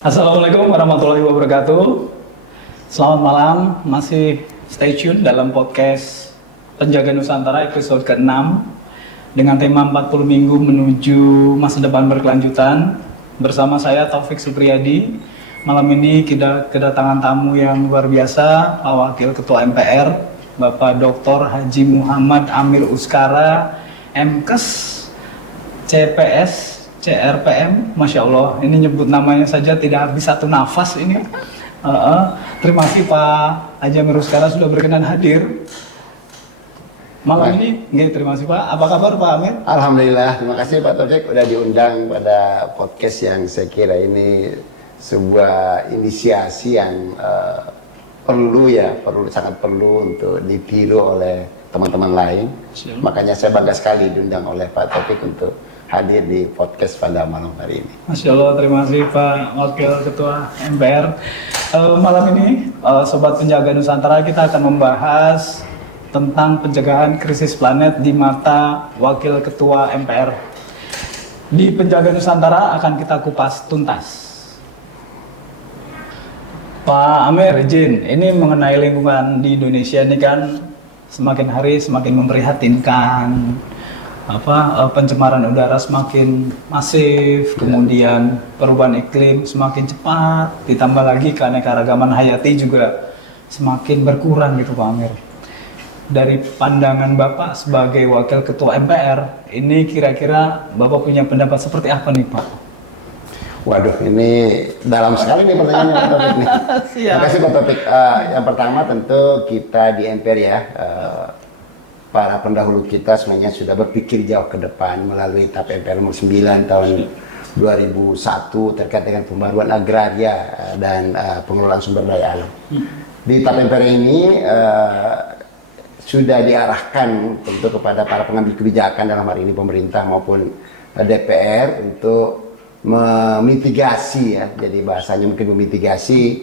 Assalamualaikum warahmatullahi wabarakatuh. Selamat malam, masih stay tune dalam podcast Penjaga Nusantara episode ke-6 dengan tema 40 minggu menuju masa depan berkelanjutan. Bersama saya Taufik Supriyadi. Malam ini kita kedatangan tamu yang luar biasa, Pak Wakil Ketua MPR, Bapak Dr. Haji Muhammad Amir Uskara, MKes, CPS, CRPM, Masya Allah, ini nyebut namanya saja tidak habis satu nafas ini. Terima kasih Pak Haji Amir Uskara sudah berkenan hadir malam ini. Terima kasih Pak. Apa kabar Pak Amir? Alhamdulillah, terima kasih Pak Taufik udah diundang pada podcast yang saya kira ini sebuah inisiasi yang sangat perlu untuk ditiru oleh teman-teman lain. Makanya saya bangga sekali diundang oleh Pak Taufik untuk hadir di podcast pada malam hari ini. Masya Allah, terima kasih Pak Wakil Ketua MPR. Malam ini, Sobat Penjaga Nusantara, kita akan membahas tentang pencegahan krisis planet di mata Wakil Ketua MPR. Di Penjaga Nusantara akan kita kupas tuntas. Pak Amir, izin, ini mengenai lingkungan di Indonesia ini kan semakin hari semakin memprihatinkan. Pencemaran udara semakin masif, kemudian perubahan iklim semakin cepat, ditambah lagi keanekaragaman hayati juga semakin berkurang gitu Pak Amir. Dari pandangan Bapak sebagai Wakil Ketua MPR, ini kira-kira Bapak punya pendapat seperti apa nih Pak? Waduh, ini dalam sekali nih pertanyaannya Pak Taufik nih. Terima kasih Pak Taufik. Yang pertama tentu kita di MPR ya, para pendahulu kita sebenarnya sudah berpikir jauh ke depan melalui TAP MPR nomor 9 tahun 2001 terkait dengan pembaruan agraria dan pengelolaan sumber daya alam. Di TAP MPR ini sudah diarahkan tentu kepada para pengambil kebijakan dalam hari ini pemerintah maupun DPR untuk memitigasi ya, jadi bahasanya mungkin memitigasi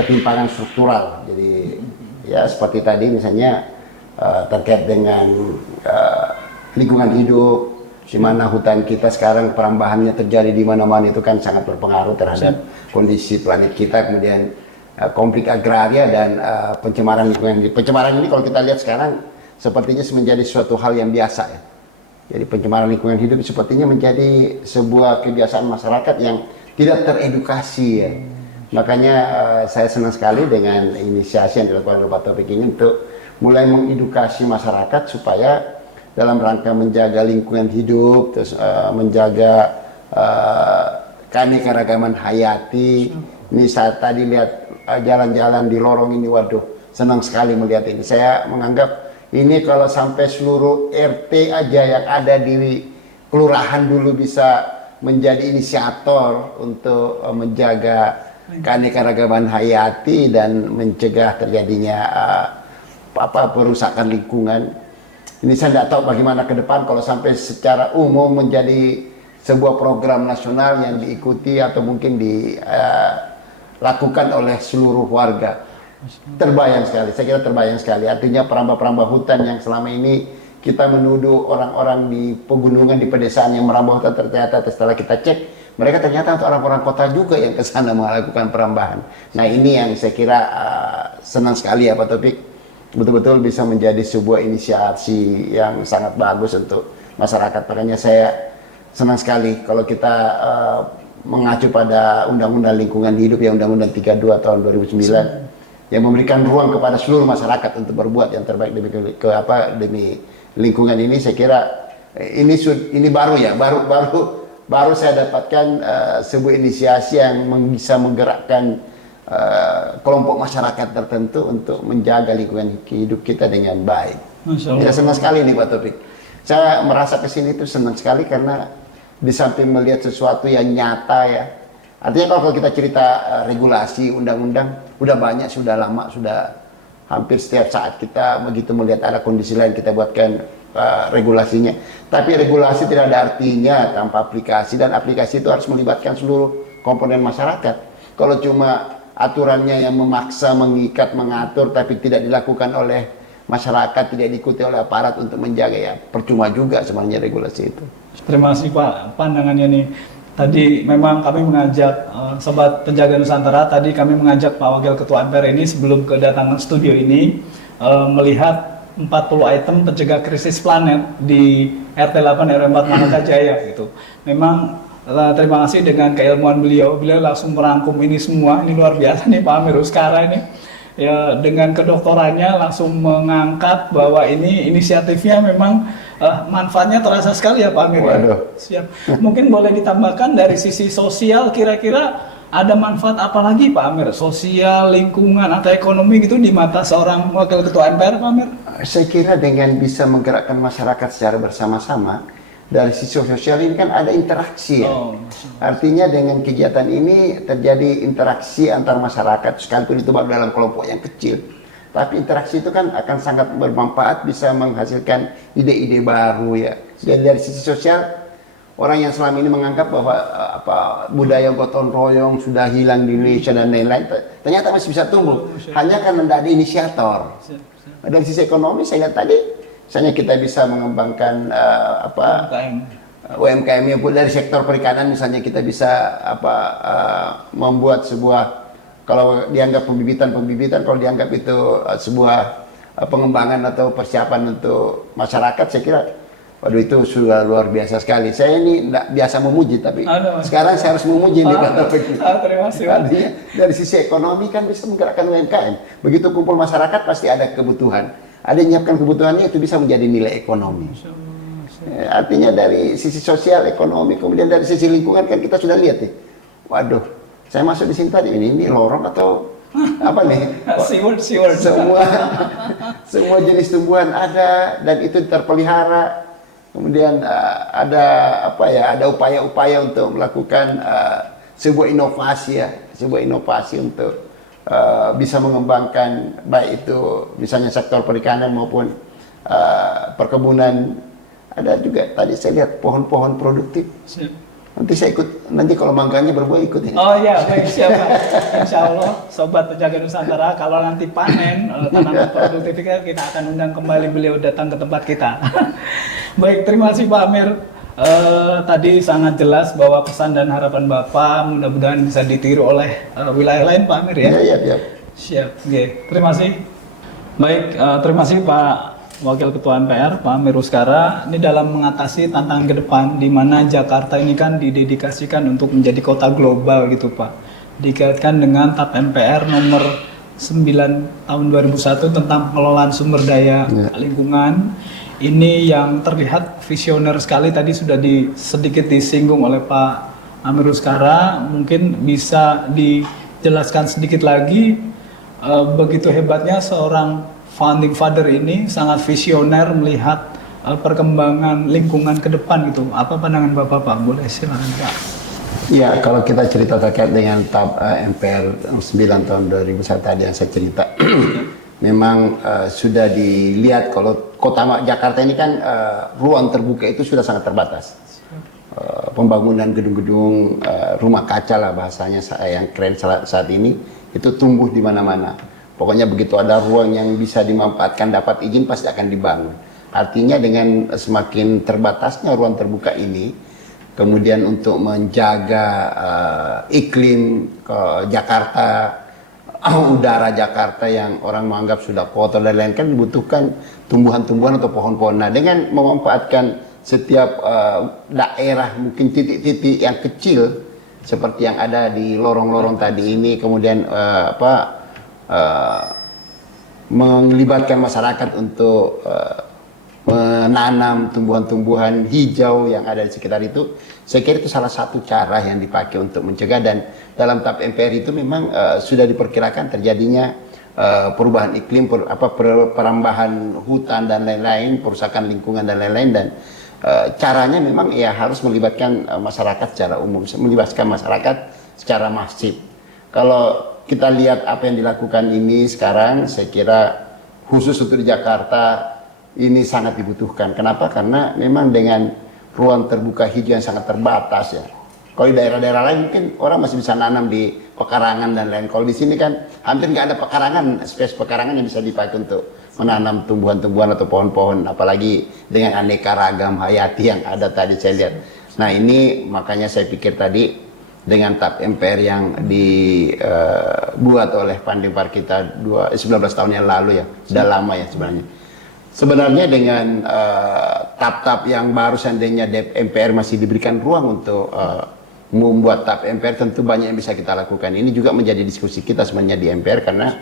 ketimpangan struktural. Jadi ya seperti tadi misalnya terkait dengan lingkungan hidup, di mana hutan kita sekarang perambahannya terjadi di mana-mana, itu kan sangat berpengaruh terhadap kondisi planet kita. Kemudian konflik agraria dan pencemaran lingkungan. Pencemaran ini kalau kita lihat sekarang sepertinya menjadi suatu hal yang biasa ya. Jadi pencemaran lingkungan hidup sepertinya menjadi sebuah kebiasaan masyarakat yang tidak teredukasi ya. Makanya saya senang sekali dengan inisiasi yang dilakukan oleh Pak Taufik ini untuk mulai mengedukasi masyarakat supaya dalam rangka menjaga lingkungan hidup, terus menjaga keanekaragaman hayati. Ini saya tadi lihat jalan-jalan di lorong ini, waduh, senang sekali melihat ini. Saya menganggap ini kalau sampai seluruh RT aja yang ada di kelurahan dulu bisa menjadi inisiator untuk menjaga keanekaragaman hayati dan mencegah terjadinya perusakan lingkungan. Ini saya tidak tahu bagaimana ke depan kalau sampai secara umum menjadi sebuah program nasional yang diikuti atau mungkin dilakukan oleh seluruh warga. Terbayang sekali, saya kira terbayang sekali. Artinya perambah-perambah hutan yang selama ini kita menuduh orang-orang di pegunungan, di pedesaan yang merambah hutan, ternyata setelah kita cek, mereka ternyata untuk orang-orang kota juga yang ke sana melakukan perambahan. Nah ini yang saya kira senang sekali ya Pak Taufik, betul-betul bisa menjadi sebuah inisiasi yang sangat bagus untuk masyarakat. Makanya saya senang sekali kalau kita mengacu pada Undang-Undang Lingkungan Hidup ya, Undang-Undang 32 tahun 2009 yang memberikan ruang kepada seluruh masyarakat untuk berbuat yang terbaik demi lingkungan ini. Saya kira ini baru ya, baru saya dapatkan sebuah inisiasi yang bisa menggerakkan kelompok masyarakat tertentu untuk menjaga lingkungan hidup kita dengan baik. Ya, senang sekali nih Pak Taufik. Saya merasa kesini itu senang sekali karena di samping melihat sesuatu yang nyata ya. Artinya kalau kita cerita regulasi, undang-undang, udah banyak, sudah lama, sudah hampir setiap saat kita begitu melihat ada kondisi lain kita buatkan regulasinya. Tapi regulasi tidak ada artinya tanpa aplikasi, dan aplikasi itu harus melibatkan seluruh komponen masyarakat. Kalau cuma aturannya yang memaksa, mengikat, mengatur, tapi tidak dilakukan oleh masyarakat, tidak diikuti oleh aparat untuk menjaga, ya percuma juga sebenarnya regulasi itu. Terima kasih Pak, pandangannya nih. Tadi memang kami mengajak Sobat Penjaga Nusantara, tadi kami mengajak Pak Wakil Ketua MPR ini sebelum kedatangan studio ini melihat 40 item pencegah krisis planet di RT 8 RW 4 Manata Jaya gitu. Memang terima kasih dengan keilmuan beliau langsung merangkum ini semua. Ini luar biasa nih Pak Amir Uskara ini. Ya, dengan kedokterannya langsung mengangkat bahwa ini inisiatifnya memang manfaatnya terasa sekali ya Pak Amir. Ya? Siap. Mungkin boleh ditambahkan dari sisi sosial kira-kira ada manfaat apa lagi Pak Amir? Sosial, lingkungan, atau ekonomi gitu di mata seorang Wakil Ketua MPR Pak Amir? Saya kira dengan bisa menggerakkan masyarakat secara bersama-sama, dari sisi sosial ini kan ada interaksi ya. Artinya dengan kegiatan ini terjadi interaksi antar masyarakat, sekalipun itu baru dalam kelompok yang kecil. Tapi interaksi itu kan akan sangat bermanfaat, bisa menghasilkan ide-ide baru ya. Dan dari sisi sosial, orang yang selama ini menganggap bahwa budaya gotong royong sudah hilang di Indonesia dan lain-lain, ternyata masih bisa tumbuh. Hanya karena tidak ada inisiator. Dari sisi ekonomi saya lihat tadi, misalnya kita bisa mengembangkan UMKM-nya dari sektor perikanan, misalnya kita bisa membuat sebuah, kalau dianggap pembibitan, kalau dianggap itu sebuah pengembangan atau persiapan untuk masyarakat, saya kira waduh itu sudah luar biasa sekali. Saya ini tidak biasa memuji, tapi sekarang saya harus memuji di kata begitu. Terima kasih. Artinya dari sisi ekonomi kan bisa menggerakkan UMKM. Begitu kumpul masyarakat pasti ada kebutuhan. Ada yang menyiapkan kebutuhannya, itu bisa menjadi nilai ekonomi. Artinya dari sisi sosial, ekonomi, kemudian dari sisi lingkungan kan kita sudah lihat nih. Waduh, saya masuk di sini tadi ini lorong atau apa nih? Siward. Semua jenis tumbuhan ada dan itu terpelihara. Kemudian ada upaya-upaya untuk melakukan sebuah inovasi untuk bisa mengembangkan baik itu misalnya sektor perikanan maupun perkebunan. Ada juga tadi saya lihat pohon-pohon produktif. Nanti saya ikut, nanti kalau mangganya berbuah ikut ya. Oh iya, baik, siap Pak. Insya Allah, Sobat Penjaga Nusantara, kalau nanti panen tanaman produktif kita akan undang kembali beliau datang ke tempat kita. Baik, terima kasih Pak Amir. Tadi sangat jelas bahwa pesan dan harapan Bapak mudah-mudahan bisa ditiru oleh wilayah lain Pak Amir ya. Iya. Siap, oke. Terima kasih. Baik, terima kasih Pak Wakil Ketua MPR, Pak Amir Uskara. Ini dalam mengatasi tantangan ke depan, di mana Jakarta ini kan didedikasikan untuk menjadi kota global gitu Pak. Dikaitkan dengan TAP MPR nomor 9 tahun 2001 tentang pengelolaan sumber daya lingkungan. Ini yang terlihat visioner sekali, tadi sudah sedikit disinggung oleh Pak Amir Uskara. Mungkin bisa dijelaskan sedikit lagi begitu hebatnya seorang founding father ini, sangat visioner melihat perkembangan lingkungan ke depan gitu. Apa pandangan Bapak Pak? Boleh silakan Pak. Ya, kalau kita cerita terkait dengan TAP MPR 9 tahun 2001 tadi yang saya cerita, memang sudah dilihat kalau kota Jakarta ini kan ruang terbuka itu sudah sangat terbatas. Pembangunan gedung-gedung rumah kaca lah bahasanya yang keren saat ini, itu tumbuh di mana-mana. Pokoknya begitu ada ruang yang bisa dimanfaatkan, dapat izin pasti akan dibangun. Artinya dengan semakin terbatasnya ruang terbuka ini, kemudian untuk menjaga iklim Jakarta, udara Jakarta yang orang menganggap sudah kotor dan lain-lain, kan dibutuhkan tumbuhan-tumbuhan atau pohon-pohon. Nah, dengan memanfaatkan setiap daerah, mungkin titik-titik yang kecil seperti yang ada di lorong-lorong tadi ini, kemudian melibatkan masyarakat untuk menanam tumbuhan-tumbuhan hijau yang ada di sekitar itu, saya kira itu salah satu cara yang dipakai untuk mencegah. Dan dalam TAP MPR itu memang sudah diperkirakan terjadinya perubahan iklim, perambahan hutan dan lain-lain, perusakan lingkungan dan lain-lain, dan caranya memang ya harus melibatkan masyarakat secara umum, melibatkan masyarakat secara masif. Kalau kita lihat apa yang dilakukan ini sekarang, saya kira khusus untuk di Jakarta ini sangat dibutuhkan. Kenapa? Karena memang dengan ruang terbuka hijau yang sangat terbatas ya. Kalau di daerah-daerah lain mungkin orang masih bisa nanam di pekarangan dan lain. Kalau di sini kan hampir nggak ada pekarangan, space pekarangan yang bisa dipakai untuk menanam tumbuhan-tumbuhan atau pohon-pohon. Apalagi dengan aneka ragam hayati yang ada tadi saya lihat. Nah ini makanya saya pikir tadi dengan TAP MPR yang dibuat oleh Pandeng Par kita 19 tahun yang lalu ya, sudah lama ya sebenarnya. Sebenarnya dengan TAP-TAP yang baru seandainya MPR masih diberikan ruang untuk membuat TAP MPR, tentu banyak yang bisa kita lakukan. Ini juga menjadi diskusi kita sebenarnya di MPR karena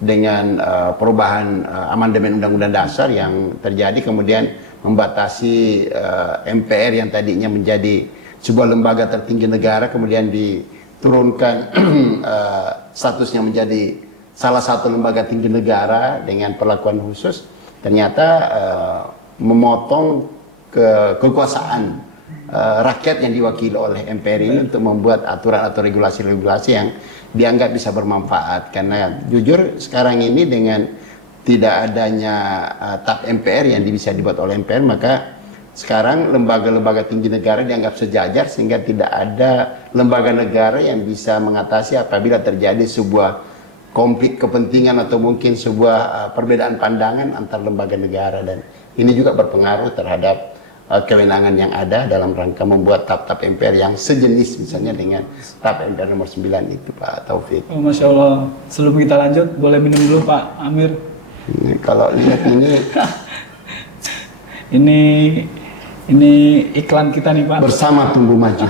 dengan perubahan amandemen Undang-Undang Dasar yang terjadi kemudian membatasi MPR yang tadinya menjadi sebuah lembaga tertinggi negara kemudian diturunkan statusnya menjadi salah satu lembaga tinggi negara dengan perlakuan khusus, ternyata memotong kekuasaan rakyat yang diwakili oleh MPR ini untuk membuat aturan atau regulasi-regulasi yang dianggap bisa bermanfaat. Karena jujur sekarang ini dengan tidak adanya TAP MPR yang bisa dibuat oleh MPR, maka sekarang lembaga-lembaga tinggi negara dianggap sejajar sehingga tidak ada lembaga negara yang bisa mengatasi apabila terjadi sebuah konflik kepentingan atau mungkin sebuah perbedaan pandangan antar lembaga negara, dan ini juga berpengaruh terhadap kewenangan yang ada dalam rangka membuat TAP-TAP MPR yang sejenis misalnya dengan TAP MPR nomor 9 itu Pak Taufik. Oh, Masya Allah. Sebelum kita lanjut, boleh minum dulu Pak Amir. Kalau lihat ini iklan kita nih Pak. Bersama Tumbuh Maju.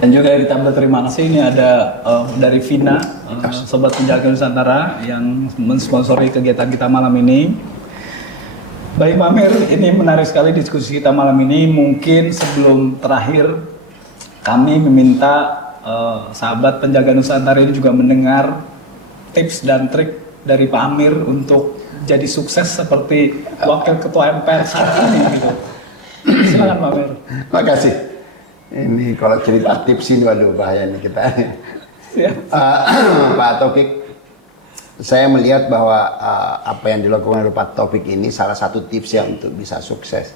Dan juga kita berterima kasih ini ada dari Vina, Sobat Penjaga Nusantara yang mensponsori kegiatan kita malam ini. Baik Pak Amir, ini menarik sekali diskusi kita malam ini. Mungkin sebelum terakhir kami meminta sahabat Penjaga Nusantara ini juga mendengar tips dan trik dari Pak Amir untuk jadi sukses seperti Wakil Ketua MPR saat ini gitu. Silakan Pak Amir. Makasih. Ini kalau cerita tips ini waduh bahaya nih kita. Pak Taufik, saya melihat bahwa apa yang dilakukan oleh Pak Taufik ini salah satu tipsnya untuk bisa sukses.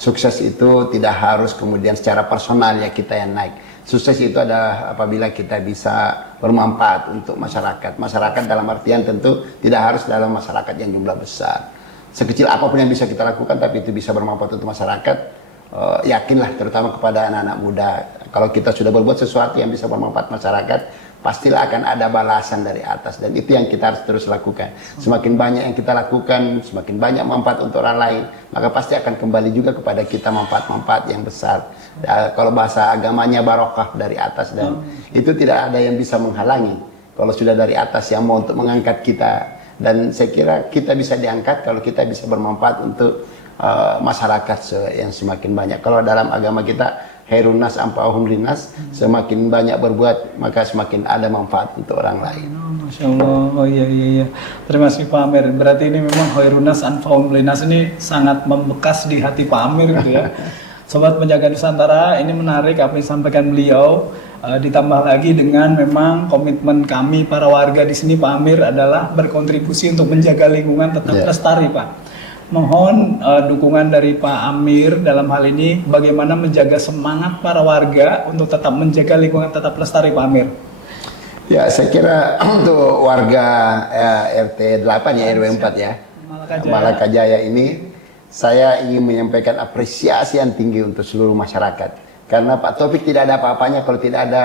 Sukses itu tidak harus kemudian secara personal ya kita yang naik. Sukses itu adalah apabila kita bisa bermanfaat untuk masyarakat. Masyarakat dalam artian tentu tidak harus dalam masyarakat yang jumlah besar. Sekecil apapun yang bisa kita lakukan tapi itu bisa bermanfaat untuk masyarakat, yakinlah terutama kepada anak-anak muda. Kalau kita sudah berbuat sesuatu yang bisa bermanfaat masyarakat, pastilah akan ada balasan dari atas, dan itu yang kita harus terus lakukan. Semakin banyak yang kita lakukan, semakin banyak manfaat untuk orang lain, maka pasti akan kembali juga kepada kita manfaat-manfaat yang besar. Kalau bahasa agamanya barokah dari atas, dan itu tidak ada yang bisa menghalangi kalau sudah dari atas yang mau untuk mengangkat kita. Dan saya kira kita bisa diangkat kalau kita bisa bermanfaat untuk masyarakat yang semakin banyak. Kalau dalam agama kita khairun nas anfa'uhum linnas, semakin banyak berbuat maka semakin ada manfaat untuk orang lain. Masya Allah. Oh iya. Terima kasih Pak Amir. Berarti ini memang khairun nas anfa'uhum linnas ini sangat membekas di hati Pak Amir gitu ya. Sobat Penjaga Nusantara, ini menarik apa yang disampaikan beliau. Ditambah lagi dengan memang komitmen kami para warga di sini Pak Amir adalah berkontribusi untuk menjaga lingkungan tetap lestari Pak. Mohon dukungan dari Pak Amir dalam hal ini bagaimana menjaga semangat para warga untuk tetap menjaga lingkungan tetap lestari Pak Amir. Ya, saya kira untuk warga RT 8 ya, RW 4 ya, Malakajaya ini, saya ingin menyampaikan apresiasi yang tinggi untuk seluruh masyarakat. Karena Pak Taufik tidak ada apa-apanya kalau tidak ada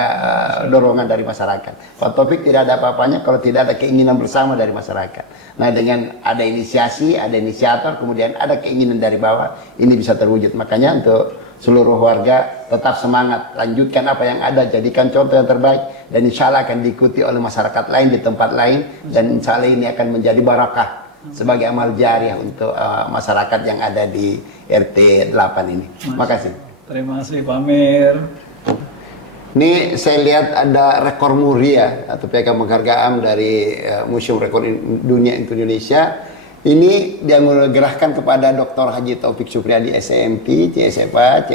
dorongan dari masyarakat. Pak Taufik tidak ada apa-apanya kalau tidak ada keinginan bersama dari masyarakat. Nah, dengan ada inisiasi, ada inisiator, kemudian ada keinginan dari bawah, ini bisa terwujud. Makanya untuk seluruh warga tetap semangat, lanjutkan apa yang ada, jadikan contoh yang terbaik, dan insya Allah akan diikuti oleh masyarakat lain di tempat lain, dan insya Allah ini akan menjadi barakah sebagai amal jariah untuk masyarakat yang ada di RT 8 ini. Makasih. Terima kasih Pak Amir. Ini saya lihat ada rekor muri ya, atau piagam penghargaan dari Museum Rekor Dunia Indonesia. Ini dia menggerahkan kepada Dr. Haji Taufik Supriyadi SMT, CSFA,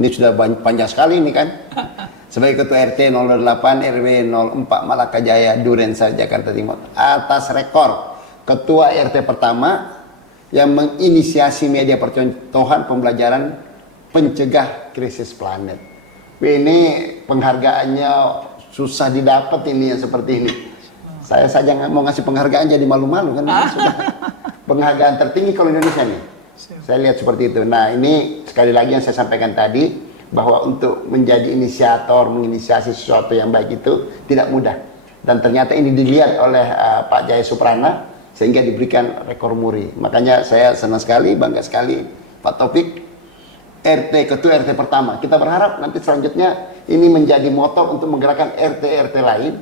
ini sudah panjang sekali ini kan. Sebagai Ketua RT 08 RW 04 Malakajaya, Durensa, Jakarta Timur. Atas rekor Ketua RT pertama yang menginisiasi media percontohan pembelajaran pencegah krisis planet. Ini penghargaannya susah didapat ini yang seperti ini. Saya saja mau ngasih penghargaan jadi malu-malu kan. Penghargaan tertinggi kalau Indonesia nih. Saya lihat seperti itu. Nah, ini sekali lagi yang saya sampaikan tadi, bahwa untuk menjadi inisiator, menginisiasi sesuatu yang baik itu tidak mudah. Dan ternyata ini dilihat oleh Pak Jaya Suprana, sehingga diberikan rekor muri. Makanya saya senang sekali, bangga sekali, Pak Taufik, ketua RT pertama. Kita berharap nanti selanjutnya ini menjadi motor untuk menggerakkan RT-RT lain,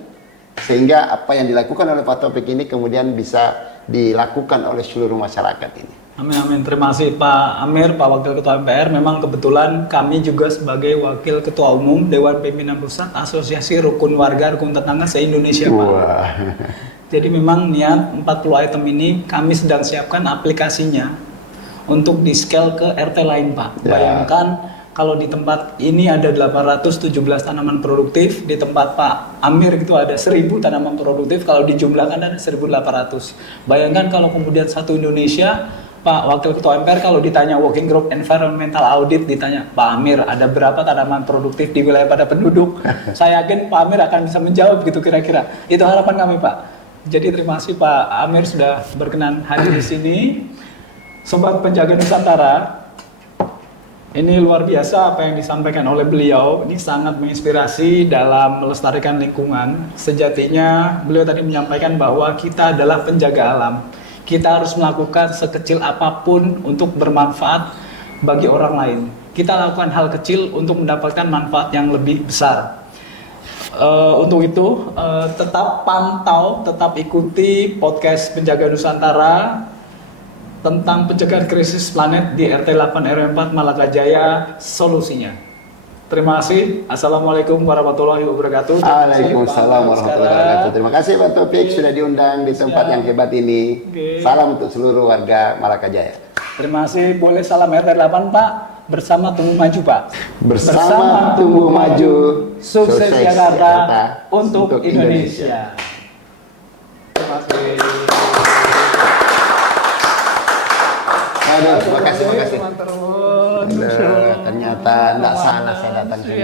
sehingga apa yang dilakukan oleh Pak Taufik ini kemudian bisa dilakukan oleh seluruh masyarakat ini. Amin, amin. Terima kasih Pak Amir, Pak Wakil Ketua MPR. Memang kebetulan kami juga sebagai Wakil Ketua Umum Dewan Pimpinan Pusat Asosiasi Rukun Warga Rukun Tetangga se-Indonesia, Pak. Wah. Jadi memang niat 40 item ini kami sedang siapkan aplikasinya untuk di-scale ke RT lain, Pak. Ya. Bayangkan kalau di tempat ini ada 817 tanaman produktif, di tempat Pak Amir itu ada 1000 tanaman produktif, kalau dijumlahkan ada 1800. Bayangkan kalau kemudian satu Indonesia, Pak Wakil Ketua MPR kalau ditanya Working Group Environmental Audit, ditanya Pak Amir ada berapa tanaman produktif di wilayah pada penduduk, saya yakin Pak Amir akan bisa menjawab gitu kira-kira. Itu harapan kami, Pak. Jadi terima kasih Pak Amir sudah berkenan hadir di sini. Sobat Penjaga Nusantara, ini luar biasa apa yang disampaikan oleh beliau. Ini sangat menginspirasi dalam melestarikan lingkungan. Sejatinya beliau tadi menyampaikan bahwa kita adalah penjaga alam. Kita harus melakukan sekecil apapun untuk bermanfaat bagi orang lain. Kita lakukan hal kecil untuk mendapatkan manfaat yang lebih besar. Untuk itu tetap pantau, tetap ikuti podcast Penjaga Nusantara tentang pencegahan krisis planet di RT 8 RW 4 Malaka Jaya, solusinya. Terima kasih. Assalamualaikum warahmatullahi wabarakatuh. Waalaikumsalam warahmatullahi wabarakatuh. Terima kasih Pak Taufik sudah diundang di tempat yang hebat ini. Salam untuk seluruh warga Malaka Jaya. Terima kasih. Boleh salam RT 8 Pak. Bersama tumbuh maju Pak. Bersama tumbuh maju. Sukses Jakarta untuk Indonesia. Terima kasih. Aduh, terima kasih. Ternyata tidak salah saya datang sini.